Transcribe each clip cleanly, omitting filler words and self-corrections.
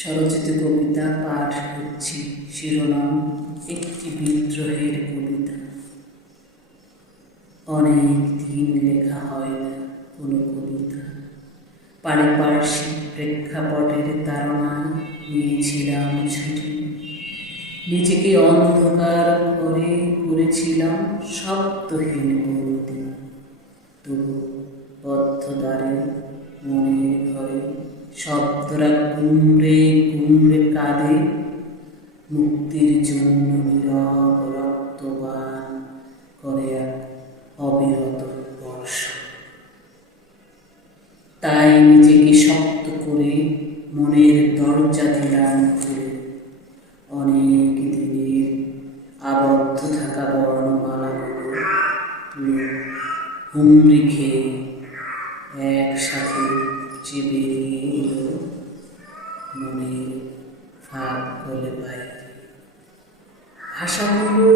স্বরচিত কবিতা পাঠ করছি। শিরোনাম একটি বিদ্রোহের কবিতা। অনেক দিন লেখা হয় না কোনো কবিতা। পারিপার্শ্বিক প্রেক্ষাপটের তাড়নায় নিয়েছিলাম ছুটি। নিজেকে অন্ধকার করে করেছিলাম শব্দহীন বন্দি। তবু বদ্ধ দ্বারে মনের ঘরে শব্দরা কুমড়ে কুমড়ে কাঁদে। মুক্তির জন্য নীরব রক্তবান করে এক অবিরত বর্ষ। তাই নিজেকে শক্ত করে মনের দরজা দিলাম খুলে। অনেক দিনের আবদ্ধ থাকা বর্ণমালাগুলো হুমড়ি খেয়ে একসাথে চেপে নিয়ে এলো মনের ফাঁক গলে বাইরে। ভাষাগুলো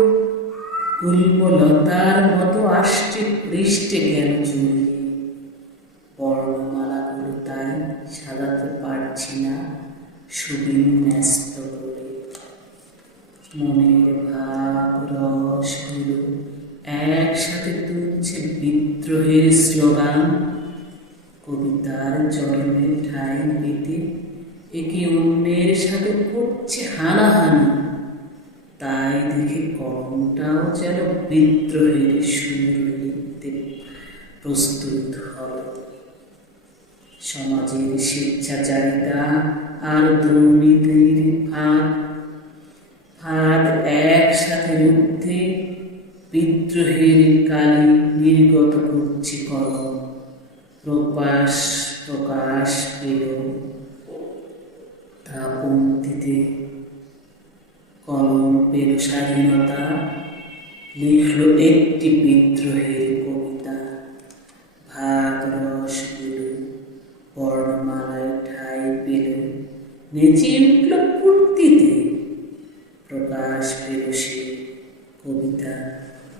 গুল্মলতার মতো আষ্টে পৃষ্ঠে গেল জড়িয়ে। বর্ণমালাগুলো তাই সাজাতে পারছি না সুবিন্যস্ত করে। মনের ভাব রসগুলো একসাথে তুলছে বিদ্রোহের স্লোগান। কবিতার জন্মের ঠাঁই পেতে একে অন্যের সাথে করছে হানাহানি। তাই দেখে কলমটাও যেন বিদ্রোহের সুর লিখতে প্রস্তুত হল। সমাজের স্বেচ্ছাচারিতা আর দুর্নীতির ফাঁদ একসাথে রুদ্ধে বিদ্রোহের কালি নির্গত করছে কলম। প্রকাশ পেল তা পংক্তিতে। কলম পেল স্বাধীনতা, লিখল একটি বিদ্রোহের কবিতা। ভাগ রসগুলো বর্ণমালায় ঠাঁই পেল, নেচে উঠল ফুর্তিতে। প্রকাশ পেল সে কবিতা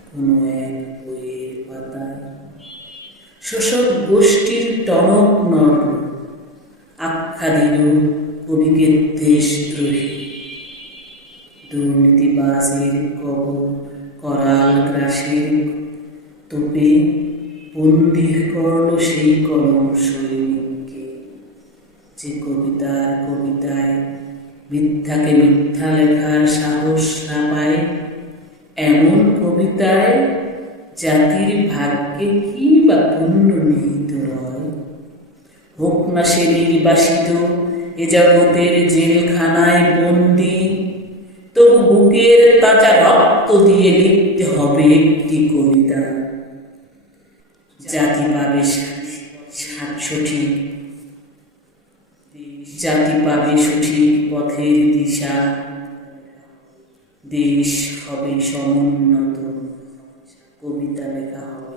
কোনো এক বইয়ের পাতায়। শোষক গোষ্ঠীর টনক নড়ল, আখ্যা দিল কবিকে দেশদ্রোহী। দুর্নীতিবাজের করাল গ্রাসের তোপে বন্দী করল সেই কলম সৈনিককে। যে কবিতায় মিথ্যাকে মিথ্যা লেখার সাহস না পায়, এমন কবিতায় জাতির ভাগ্যে কি বা পুণ্য নিহিত রয়। হোক না সে নির্বাসিত এ জগতের জেলখানায় বন্দি, তবু বুকের তাজা রক্ত দিয়ে লিখতে হবে একটি কবিতা। জাতি পাবে সঠিক পথের দিশা। দেশ হবে সমুন্নত, কবিতা লেখা হবে।